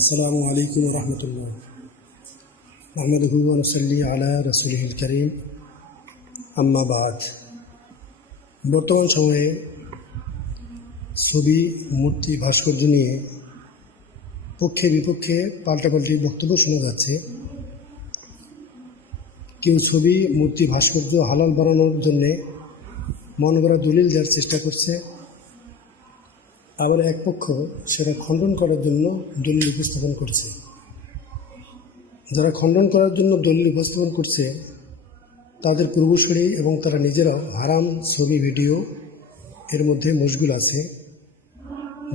আসসালামু আলাইকুম রহমতুল্লাহ। আহমদহু ওয়া নুসাল্লি আলা রাসূলিহিল কারীম, আম্মা বাদ। বর্তমান সময়ে ছবি, মূর্তি, ভাস্কর্য নিয়ে পক্ষে বিপক্ষে পাল্টাপাল্টি বক্তব্য শোনা যাচ্ছে। কেউ ছবি, মূর্তি, ভাস্কর্য হালাল বানানোর জন্যে মন গড়া দলিল দেওয়ার চেষ্টা করছে, আবার এক পক্ষ সেটা খণ্ডন করার জন্য দলিল উপস্থাপন করছে। যারা খণ্ডন করার জন্য দলিল উপস্থাপন করছে তাদের পূর্বসূরি এবং তারা নিজেরাও হারাম ছবি, ভিডিও এর মধ্যে মশগুল আছে,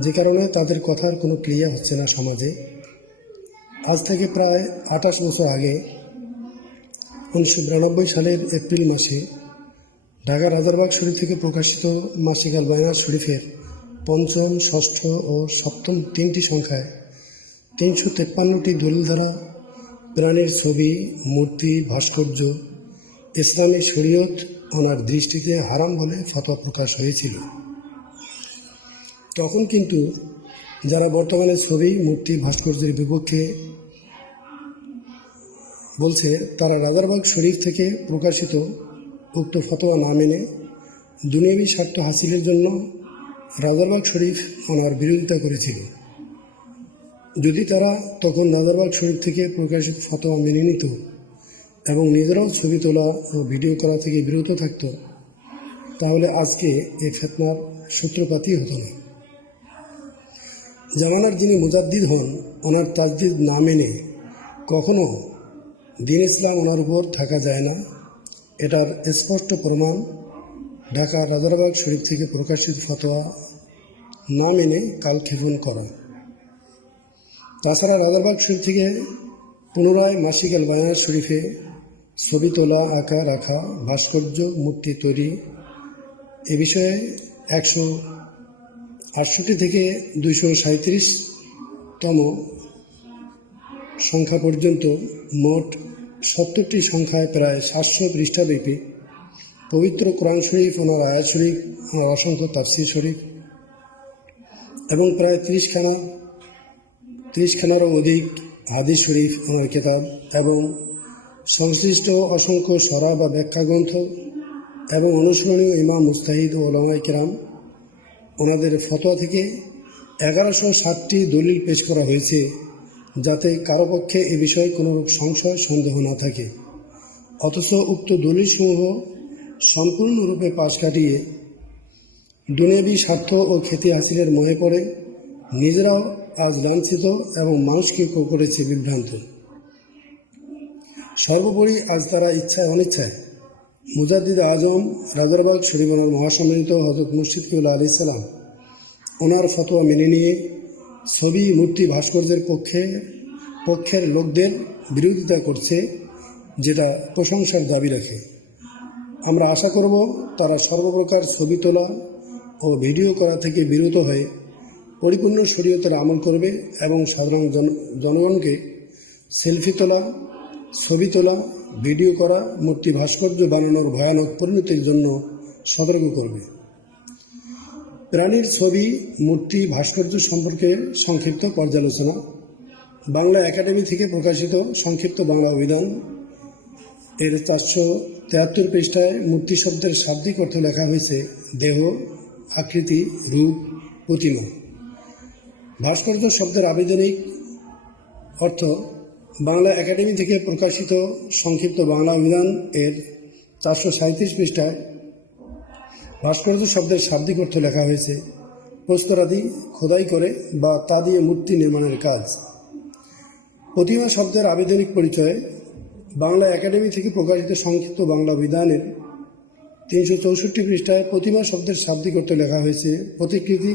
যে কারণে তাদের কথার কোনো ক্রিয়া হচ্ছে না সমাজে। আজ থেকে প্রায় 28 বছর আগে 1992 সালের এপ্রিল মাসে ঢাকা রাজারবাগ শরীফ থেকে প্রকাশিত মাসিক আল বায়ানাত শরীফের পঞ্চম, ষষ্ঠ ও সপ্তম 3টি সংখ্যায় 353টি দলিল দ্বারা প্রাণীর ছবি, মূর্তি, ভাস্কর্য ইসলামী শরীয়ত ওনার দৃষ্টিতে হারাম বলে ফতোয়া প্রকাশ হয়েছিল। তখন কিন্তু যারা বর্তমানে ছবি, মূর্তি, ভাস্কর্যের বিপক্ষে বলছে, তারা রাজারবাগ শরীফ থেকে প্রকাশিত উক্ত ফতোয়া না মেনে দুনিয়াবী স্বার্থ হাসিলের জন্য রাজারবাগ শরীফ ওনার বিরোধিতা করেছিল। যদি তারা তখন রাজারবাগ শরীফ থেকে প্রকাশিত ফতোয়া মেনে নিত এবং নিজেরাও ছবি তোলা ও ভিডিও করা থেকে বিরত থাকত, তাহলে আজকে এই ফিতনার সূত্রপাতই হতো না। জামানার যিনি মুজাদ্দিদ হন, ওনার তাজদিদ না মেনে কখনো দ্বীন ইসলাম ওনার উপর থাকা যায় না। এটার স্পষ্ট প্রমাণ ঢাকা রাজারবাগ শরীফ থেকে প্রকাশিত ফতোয়া না মেনে কালক্ষেপণ করা। তাছাড়া রাজারবাগ শরীফ থেকে পুনরায় মাসিক আল বায়ানাত শরীফে ছবি তোলা, আঁকা, রাখা, ভাস্কর্য, মূর্তি তৈরি এ বিষয়ে 168 থেকে 237তম সংখ্যা পর্যন্ত মোট 70টি সংখ্যায় প্রায় 700 পৃষ্ঠাব্যাপী পবিত্র কোরআন শরীফ, ওনার আয়াত শরীফ, ওনার অসংখ্য তাফসীর শরীফ এবং প্রায় 30খানারও অধিক হাদিস শরীফ, ওনার কিতাব এবং সংশ্লিষ্ট অসংখ্য সরা বা ব্যাখ্যা গ্রন্থ এবং অনুসরণীয় ইমাম, মুজতাহিদ ও উলামায়ে কেরাম ওনাদের ফতোয়া থেকে 1160টি দলিল পেশ করা হয়েছে, যাতে কারো পক্ষে এ বিষয়ে কোনোরূপ সংশয়, সন্দেহ না থাকে। অথচ উক্ত দলিলসমূহ সম্পূর্ণরূপে পাশ কাটিয়ে দুনিয়াবী স্বার্থ ও খ্যাতি হাসিলের মোহে পড়ে নিজেরাও আজ লাঞ্ছিত এবং মানুষকে করেছে বিভ্রান্ত। সর্বোপরি আজ তারা ইচ্ছায় অনিচ্ছায় মুজাদ্দিদ আজম রাজারবাগ শরীফ ওনার মহাসম্মানিত হযরত মুর্শিদ কিবলা আলাইহিস সালাম ওনার ফতোয়া মেনে নিয়ে ছবি, মূর্তি, ভাস্কর্যের পক্ষের লোকদের বিরোধিতা করছে, যেটা প্রশংসার দাবি রাখে। আমরা আশা করব তারা সর্বপ্রকার ছবি তোলা ও ভিডিও করা থেকে বিরত হয়ে পরিপূর্ণ শরীয়তের আমল করবে এবং সাধারণ জনগণকে সেলফি তোলা, ছবি তোলা, ভিডিও করা, মূর্তি, ভাস্কর্য বানানোর ভয়ানক পরিণতির জন্য সতর্ক করবে। প্রাণীর ছবি, মূর্তি, ভাস্কর্য সম্পর্কে সংক্ষিপ্ত পর্যালোচনা। বাংলা একাডেমি থেকে প্রকাশিত সংক্ষিপ্ত বাংলা অভিধান এর 473 পৃষ্ঠায় মূর্তি শব্দের শাব্দিক অর্থ লেখা হয়েছে দেহ, আকৃতি, রূপ, প্রতিমা। ভাস্কর্য শব্দের আবেদনিক অর্থ বাংলা একাডেমি থেকে প্রকাশিত সংক্ষিপ্ত বাংলা অভিধান এর 437 পৃষ্ঠায় ভাস্কর্য শব্দের শাব্দিক অর্থ লেখা হয়েছে প্রস্তরাদি খোদাই করে বা তা দিয়ে মূর্তি নির্মাণের কাজ। প্রতিমা শব্দের আবেদনিক পরিচয় বাংলা একাডেমি থেকে প্রকাশিত সংক্ষিপ্ত বাংলা অভিধানের 364 পৃষ্ঠায় প্রতিমা শব্দের শাব্দিক অর্থ লেখা হয়েছে প্রতিকৃতি,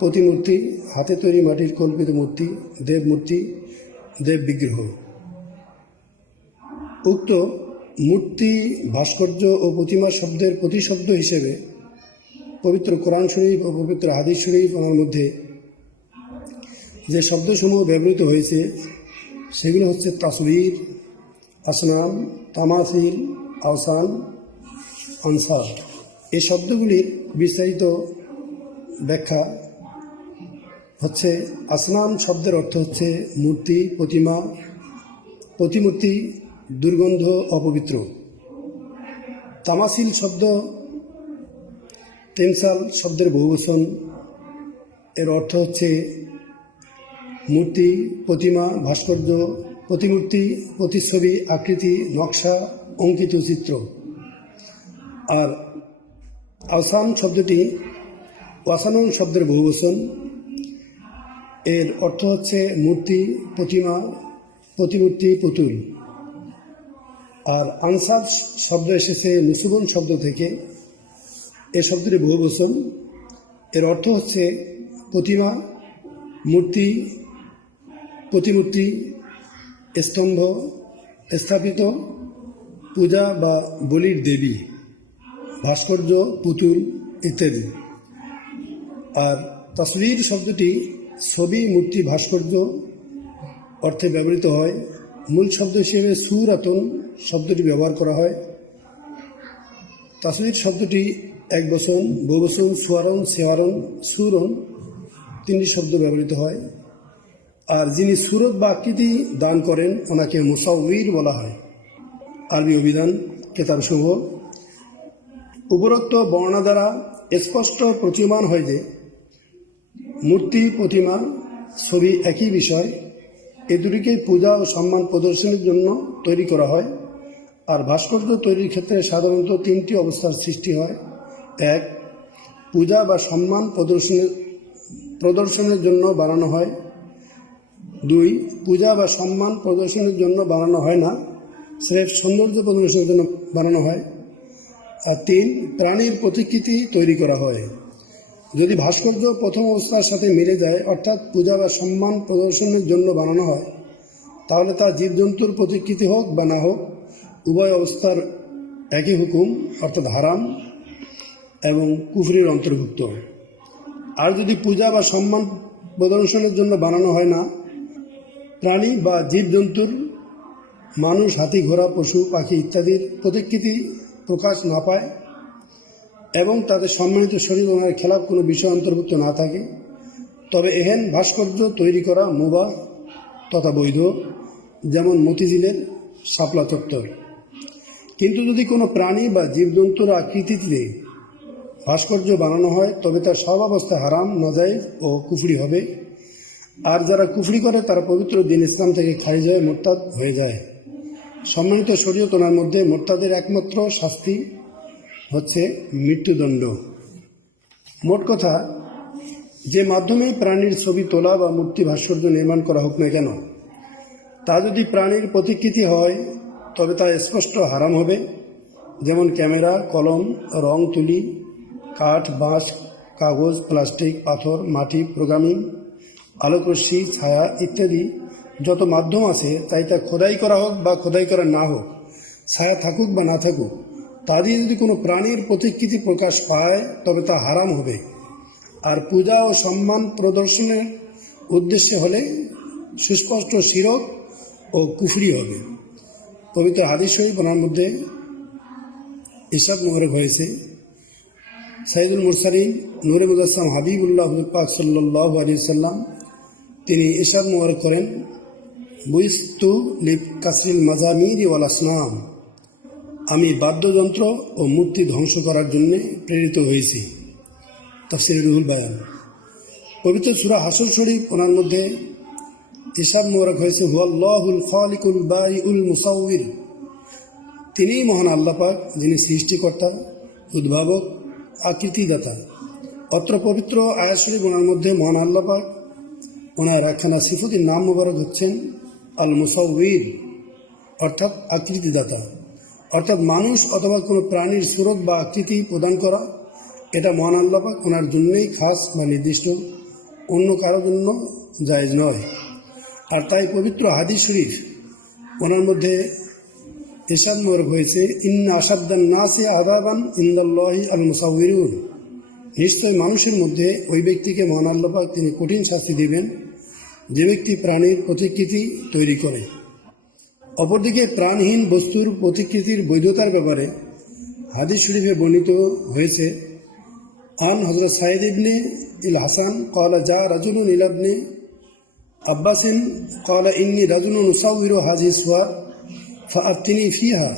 প্রতিমূর্তি, হাতে তৈরি মাটির কল্পিত মূর্তি, দেবমূর্তি, দেব বিগ্রহ। উক্ত মূর্তি, ভাস্কর্য ও প্রতিমা শব্দের প্রতিশব্দ হিসেবে পবিত্র কোরআন শরীফ ও পবিত্র হাদিস শরীফ ওনার মধ্যে যে শব্দসমূহ ব্যবহৃত হয়েছে সেগুলো হচ্ছে তাসবির, আসনাম, তামাসিল, আওসান, আনসার। এই শব্দগুলির বিস্তারিত ব্যাখ্যা হচ্ছে আসনাম শব্দের অর্থ হচ্ছে মূর্তি, প্রতিমা, প্রতিমূর্তি, দুর্গন্ধ, অপবিত্র। তামাসিল শব্দ তেমসাল শব্দের বহুবচন, এর অর্থ হচ্ছে মূর্তি, প্রতিমা, ভাস্কর্য, প্রতিমূর্তি, প্রতিচ্ছবি, আকৃতি, নকশা, অঙ্কিত চিত্র। আর আসান শব্দটি ওয়াসানন শব্দের বহুবচন, এর অর্থ হচ্ছে মূর্তি, প্রতিমা, প্রতিমূর্তি, পুতুল। আর আনসাদ শব্দ এসেছে নুসুবন শব্দ থেকে, এ শব্দটি বহুবচন, এর অর্থ হচ্ছে প্রতিমা, মূর্তি, প্রতিমূর্তি, স্তম্ভ, স্থাপিত, পূজা বা বলির দেবী, ভাস্কর্য, পুতুল ইত্যাদি। আর তসবির শব্দটি ছবি, মূর্তি, ভাস্কর্য অর্থে ব্যবহৃত হয়। মূল শব্দ হিসেবে সুরাতন শব্দটি ব্যবহার করা হয়। তসবির শব্দটি এক বচন, বহুবচন, সুয়ারন, সেওয়ারন, সুরন তিনটি শব্দ ব্যবহৃত হয়। আর যিনি সুরত বা আকৃতি দান করেন ওনাকে মুসাউইর বলা হয়। আরবি অভিধান কেতাব সমূহ। উপরোক্ত বর্ণনা দ্বারা স্পষ্ট প্রতীয়মান হয় যে মূর্তি, প্রতিমা, ছবি একই বিষয়। এ দুটিকে পূজা ও সম্মান প্রদর্শনের জন্য তৈরি করা হয়। আর ভাস্কর্য তৈরির ক্ষেত্রে সাধারণত তিনটি অবস্থার সৃষ্টি হয়। এক, পূজা বা সম্মান প্রদর্শনের জন্য বানানো হয়। দুই, পূজা বা সম্মান প্রদর্শনের জন্য বানানো হয় না, স্রেফ সৌন্দর্য প্রদর্শনের জন্য বানানো হয়। আর তিন, প্রাণীর প্রতিকৃতি তৈরি করা হয়। যদি ভাস্কর্য প্রথম অবস্থার সাথে মিলে যায়, অর্থাৎ পূজা বা সম্মান প্রদর্শনের জন্য বানানো হয়, তাহলে তা জীবজন্তুর প্রতিকৃতি হোক বা না হোক, উভয় অবস্থার একই হুকুম, অর্থাৎ হারাম এবং কুফরির অন্তর্ভুক্ত। আর যদি পূজা বা সম্মান প্রদর্শনের জন্য বানানো হয় না, প্রাণী বা জীবজন্তুর, মানুষ, হাতি, ঘোড়া, পশু, পাখি ইত্যাদির প্রতিকৃতি প্রকাশ না পায় এবং তাদের সম্মানিত শরীর ওনার খেলাফ কোনো বিষয় অন্তর্ভুক্ত না থাকে, তবে এহেন ভাস্কর্য তৈরি করা মুবাহ তথা বৈধ, যেমন মতিঝিলের শাপলা চত্বর। কিন্তু যদি কোনো প্রাণী বা জীবজন্তুর আকৃতিতে ভাস্কর্য বানানো হয়, তবে তার সব অবস্থায় হারাম, নাজায়েজ ও কুফরি হবে। আর যারা কুফরি করে তারা পবিত্র দিন ইসলাম থেকে খারিজ হয়ে মোরতাদ হয়ে যায়। সম্মানিত শরীয়ত ওনার মধ্যে মোরতাদের একমাত্র শাস্তি হচ্ছে মৃত্যুদণ্ড। মোট কথা, যে মাধ্যমে প্রাণীর ছবি তোলা বা মূর্তি, ভাস্কর্য নির্মাণ করা হোক না কেন, তা যদি প্রাণীর প্রতিকৃতি হয় তবে তা স্পষ্ট হারাম হবে। যেমন ক্যামেরা, কলম, রং তুলি, কাঠ, বাঁশ, কাগজ, প্লাস্টিক, পাথর, মাটি, প্রোগ্রামিং, আলোকরশ্মি, ছায়া ইত্যাদি যত মাধ্যম আছে, তাই তা খোদাই করা হোক বা খোদাই করা না হোক, ছায়া থাকুক বা না থাকুক, তা দিয়ে যদি কোনো প্রাণীর প্রতিকৃতি প্রকাশ পায় তবে তা হারাম হবে। আর পূজা ও সম্মান প্রদর্শনের উদ্দেশ্যে হলে সুস্পষ্ট শিরক ও কুফরি হবে। পবিত্র হাদিস শরীফ ওনার মধ্যে ইরশাদ মোবারক হয়েছে, সাইদুল মুরসালিন নূরে মুজাসসাম হাবিবুল্লাহ পাক সাল্লাল্লাহু আলাইহি সাল্লাম তিনি ইরশাদ মোবারক করেন, বুইস্তু লিকাসরিল মাজামির ওয়াল আসনাম, আমি বাদ্যযন্ত্র ও মূর্তি ধ্বংস করার জন্য প্রেরিত হয়েছি। তাফসীরে রুহুল বায়ান। পবিত্র সূরা হাশর শরীফ ওনার মধ্যে ইরশাদ মোবারক হয়েছে, হুয়াল্লাহুল খালিকুল বারিউল মুসাউবির, তিনিই মহান আল্লাহ পাক, যিনি সৃষ্টিকর্তা, উদ্ভাবক, আকৃতিদাতা। অত্র পবিত্র আয়াত শরীফ ওনার মধ্যে মহান আল্লাহ পাক ওনার একখানা সিফতির নাম মোবারক হচ্ছেন আল মুসাউবির, অর্থাৎ আকৃতিদাতা। অর্থাৎ মানুষ অথবা কোনো প্রাণীর সুরত বা আকৃতি প্রদান করা, এটা মহান আল্লাহ পাক ওনার জন্যই খাস বা নির্দিষ্ট, অন্য কারোর জন্য জায়েজ নয়। আর তাই পবিত্র হাদিস শরীফ ওনার মধ্যে ইরশাদ মোবারক হয়েছে, ইন্না আশাদ্দান নাসি আযাবান ইনদাল্লাহি আল মুসাউবিরুন, নিশ্চয় মানুষের মধ্যে ওই ব্যক্তিকে মহান আল্লাহ পাক তিনি কঠিন শাস্তি দিবেন যে ব্যক্তি প্রাণীর প্রতিকৃতি তৈরি করে। অপরদিকে প্রাণহীন বস্তুর প্রতিকৃতির বৈধতার ব্যাপারে হাদিস শরীফে বর্ণিত হয়েছে, আন হযরত সাঈদ ইবনে الحسن قال جاء رجل إلى ابن عباس قال إني رجل أصور هذه الصور فأفتني فيها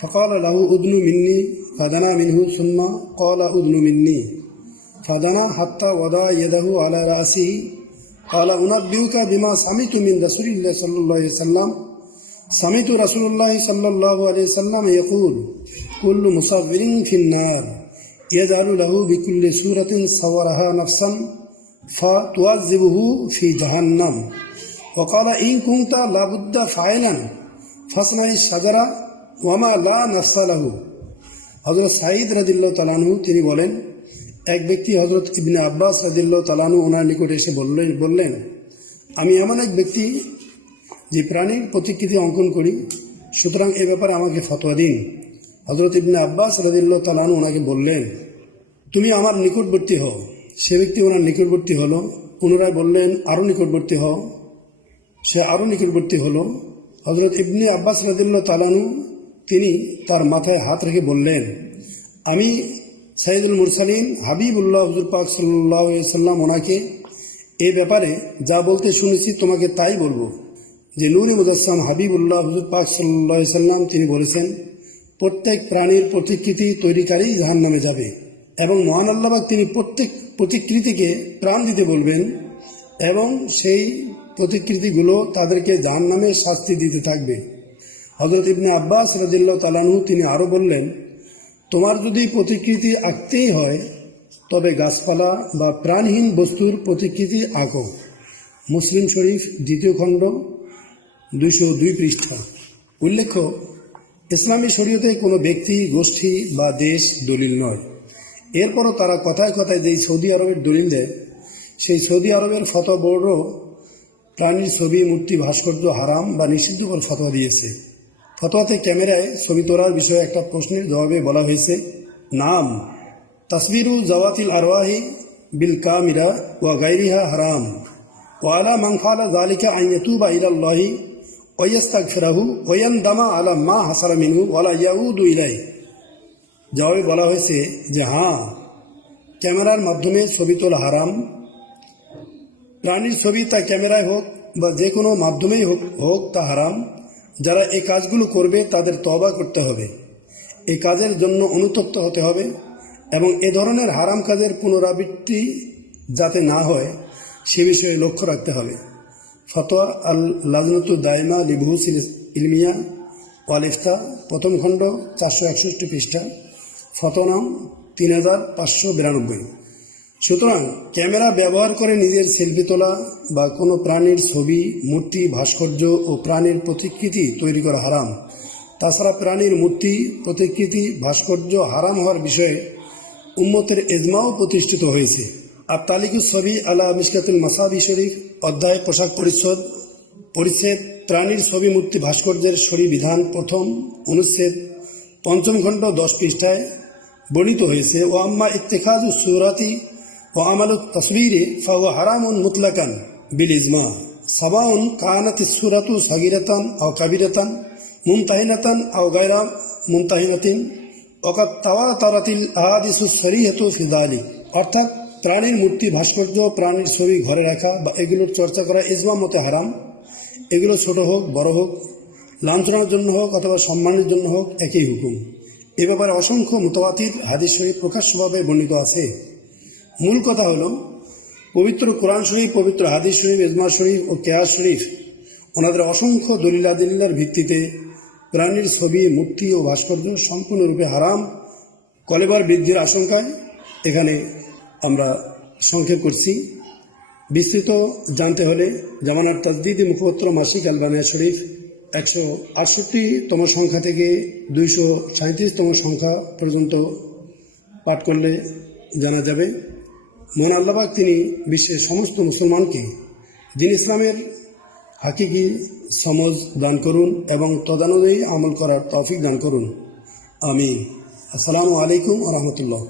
فقال له أذن مني فدنا منه ثم قال أذن مني فدنا حتى وضع يده على رأسه قال أنبئك بما سمعت من رسول الله صلى الله عليه وسلم سمعت رسول الله صلى الله عليه وسلم يقول كل مصور في النار يجعل له بكل سورة صورها نفسا فتعذبه في جهنم وقال إن كنت لابد فاعلا فاصنع الشجرة ওয়ামা লা নাফসা লাহু। হযরত সাঈদ রাদিয়াল্লাহু তাআলা আনহু তিনি বলেন, এক ব্যক্তি হযরত ইবনে আব্বাস রাদিয়াল্লাহু তাআলা আনহু ওনার নিকট এসে বললেন আমি এমন এক ব্যক্তি যে প্রাণীর প্রতিকৃতি অঙ্কন করি, সুতরাং এ ব্যাপারে আমাকে ফতোয়া দিন। হযরত ইবনে আব্বাস রাদিয়াল্লাহু তাআলা আনহু ওনাকে বললেন তুমি আমার নিকটবর্তী হও। সে ব্যক্তি ওনার নিকটবর্তী হলো। পুনরায় বললেন আরও নিকটবর্তী হও। সে আরও নিকটবর্তী হলো। হযরত ইবনে আব্বাস রাদিয়াল্লাহু তাআলা আনহু তিনি তার মাথায় হাত রেখে বললেন আমি সাইয়্যিদুল মুরসালিন হাবিবুল্লাহ হুজুর পাক সাল্লাল্লাহু আলাইহি সাল্লাম ওনাকে এই ব্যাপারে যা বলতে শুনেছি তোমাকে তাই বলবো যে নূরে মুজাসসাম হাবিবুল্লাহ হুজুর পাক সাল্লাল্লাহু আলাইহি সাল্লাম তিনি বলেছেন প্রত্যেক প্রাণীর প্রতিকৃতি তৈরিকারী জাহান্নামে যাবে এবং মহান আল্লাহ পাক তিনি প্রত্যেক প্রতিকৃতিকে প্রাণ দিতে বলবেন এবং সেই প্রতিকৃতিগুলো তাদেরকে জাহান্নামের শাস্তি দিতে থাকবে। হযরত ইবনে আব্বাস রাদিয়াল্লাহু তাআলা আনহু তিনি আরও বললেন তোমার যদি প্রতিকৃতি আঁকতেই হয় তবে গাছপালা বা প্রাণহীন বস্তুর প্রতিকৃতি আঁকো। মুসলিম শরীফ 2য় খণ্ড 202 পৃষ্ঠা। উল্লেখ্য ইসলামী শরীয়তে কোনো ব্যক্তি গোষ্ঠী বা দেশ দলিল নয়। এরপরও তারা কথায় কথায় যেই সৌদি আরবের দলিল দেয় সেই সৌদি আরবের ফতোয়া বোর্ডও প্রাণীর ছবি মূর্তি ভাস্কর্য হারাম বা নিষিদ্ধকর ফতোয়া দিয়েছে। ফতোয়াতে ক্যামেরায় ছবি তোলার বিষয়ে একটা প্রশ্নের জবাবে বলা হয়েছে নাম তাসবিরু জাওয়াতিল আরওয়াহি বিল কামিরা ওয়া গায়রিহা হারাম ওয়া আলা মান ফাআলা যালিকা আন ইয়াতুবা ইলাল্লাহি ওয়া ইস্তাগফিরাহু ওয়া ইয়ানদামা আলা মা হাসালা মিনহু ওয়া লা ইয়াউদু ইলাইহি। জবাবে বলা হয়েছে যে হ্যাঁ, ক্যামেরার মাধ্যমে ছবি তোলা হারাম। প্রাণীর ছবি তা ক্যামেরায় হোক বা যে কোনো মাধ্যমেই হোক তা হারাম। যারা এই কাজগুলো করবে তাদের তওবা করতে হবে, এই কাজের জন্য অনুতপ্ত হতে হবে এবং এ ধরনের হারাম কাজের পুনরাবৃত্তি যাতে না হয় সে বিষয়ে লক্ষ্য রাখতে হবে। ফতোয়া আল লাজনাতু দায়মা লিবহুসিল ইলমিয়া ওয়াল ইফতা 1ম খণ্ড 461 পৃষ্ঠা, ফতোয়া নাম 3592। সুতরাং ক্যামেরা ব্যবহার করে নিজের সেলফি তোলা বা কোনো প্রাণীর ছবি মূর্তি ভাস্কর্য ও প্রাণীর প্রতিকৃতি তৈরি করা হারাম। তাছাড়া প্রাণীর মূর্তি প্রতিকৃতি ভাস্কর্য হারাম হওয়ার বিষয়ে উম্মতের ইজমাও প্রতিষ্ঠিত হয়েছে। আর তালিকুস ছবি আলা মিশকাতুল মাসাবি শরীফ অধ্যায় পোশাক পরিচ্ছেদ প্রাণীর ছবি মূর্তি ভাস্কর্যের শরী বিধান 1ম অনুচ্ছেদ 5ম খণ্ড 10 পৃষ্ঠায় বর্ণিত হয়েছে ও আম্মা ইত্তেখাজু সুরাতি ও আমালুত তসবিরে ফাহুয়া হারামুন মুতলাকান বিল ইজমা সাবাউন কানাত সুরাতু সাগিরাতান আও কাবিরাতান মুমতাহিনাতান আও গায়রা মুমতাহিনাতিন ওয়াকাদ তাওয়াতারাতিল আহাদিসু সরিহাতু ফি যালিক। অর্থাৎ প্রাণীর মূর্তি ভাস্কর্য প্রাণীর ছবি ঘরে রাখা বা এগুলোর চর্চা করা ইজমা মতে হারাম। এগুলো ছোট হোক বড় হোক, লাঞ্ছনার জন্য হোক অথবা সম্মানের জন্য হোক, একই হুকুম। এ ব্যাপারে অসংখ্য মুতাওয়াতির হাদিস শরীফ প্রকাশ্যভাবে বর্ণিত আছে। মূল কথা হলো পবিত্র কোরআন শরীফ, পবিত্র হাদিস শরীফ, ইজমা শরীফ ও কিয়াস শরীফ ওনাদের অসংখ্য দলিলাদিল্লার ভিত্তিতে প্রাণীর ছবি মূর্তি ও ভাস্কর্য সম্পূর্ণরূপে হারাম। কলেবার বৃদ্ধির আশঙ্কায় এখানে আমরা সংক্ষেপ করছি। বিস্তৃত জানতে হলে জামানার তাজদিদি মুখপত্র মাসিক আলবানিয়া শরীফ 168তম সংখ্যা থেকে 237তম সংখ্যা পর্যন্ত পাঠ করলে জানা যাবে। মহান আল্লাহ পাক তিনি বিশ্বের সমস্ত মুসলমানকে দ্বীন ইসলামের হাকিকি সমঝ দান করুন এবং তদানুযায়ী আমল করার তৌফিক দান করুন। আমিন। আসসালামু আলাইকুম ওয়া রাহমাতুল্লাহ।